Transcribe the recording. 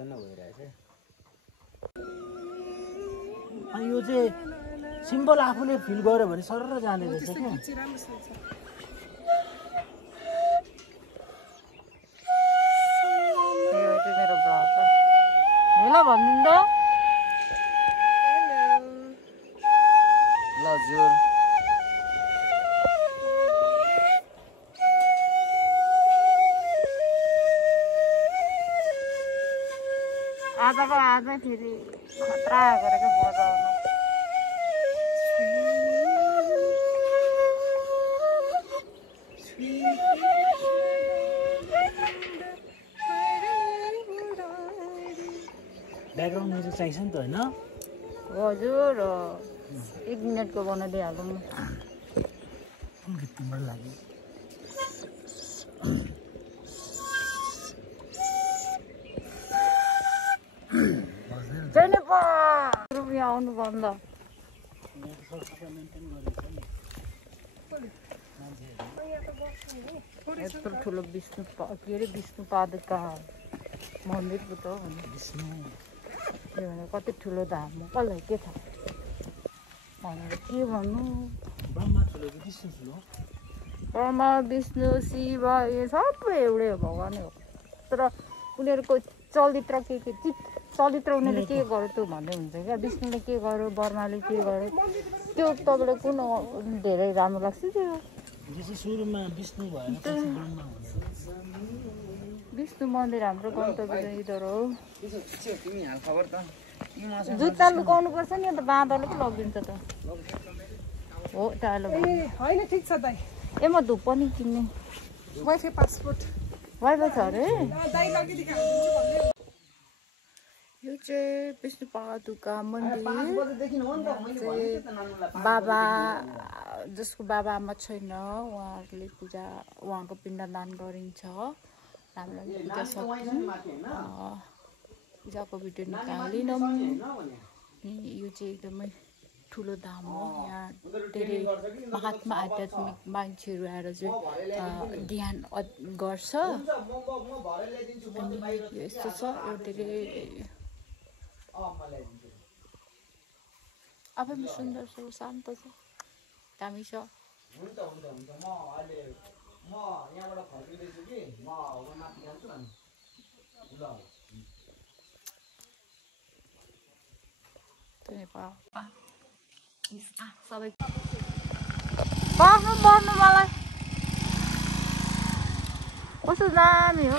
परिवर्तन भइरहेछ अनि यो चाहिँ सिम्बल आफूले फिल गर्यो भने सरर जाँदै रहेछ क्या मेरो ब्लग हेलो भन्दिन त ल हजुर आजको आज फेरि खतरा गरेको बजाउनु ब्याकग्राउन्ड म्युजिक चाहिन्छ नि त होइन हजुर 1 मिनटको बनाइदिइहालौँ म तिम्रो लागि रुपियाँ आउनु बन्द यत्रो ठुलो विष्णु के अरे विष्णु पादुका मन्दिर पो त हो विष्णु त्यो भने कति ठुलो धाम हो कसलाई के थाहा भनेर के भन्नु ब्रह्मा ठुलो कि विष्णु ठुलो ब्रह्मा विष्णु शिव यो सबै एउटै हो भगवानै हो तर उनीहरूको चरित्र के चरित्र उनीहरूले के गर्यो त्यो भन्दै हुन्छ क्या विष्णुले के गर्यो ब्रह्माले के गर्यो त्यो तपाईँलाई कुन धेरै राम्रो लाग्छ त्यो सुरुमा विष्णु भएर पछि ब्रह्मा हुन्छ विष्णु मन्दिर हाम्रो गन्तव्य इधर हो तिमी हाल खबर त जुत्ता लुकाउनु पर्छ नि अन्त बाँदरले पो लगिदिन्छ त हो डायलग होइन ठिक छ दाइ ए म धुप पनि किन्ने वाइफाई पासपोर्ट वाइफाई छ अरे दाइ लगिदिएको भन्दै यो चाहिँ विष्णु पादुका मन्दिर बाबा जसको बाबा आमा छैन उहाँहरूले पूजा उहाँको पिण्डदान गरिन्छ हामीलाई पूजा सक्छौँ पूजाको भिडियो निकालिनौँ यो चाहिँ एकदमै ठुलो धाम हो यहाँ धेरै महात्मा आध्यात्मिक मान्छेहरू आएर चाहिँ ध्यान गर्छ अनि यस्तो छ यो धेरै आफैमा सुन्दर छ शान्त छ दामी छ सबै बस्नु मलाई कस्तो दामी हो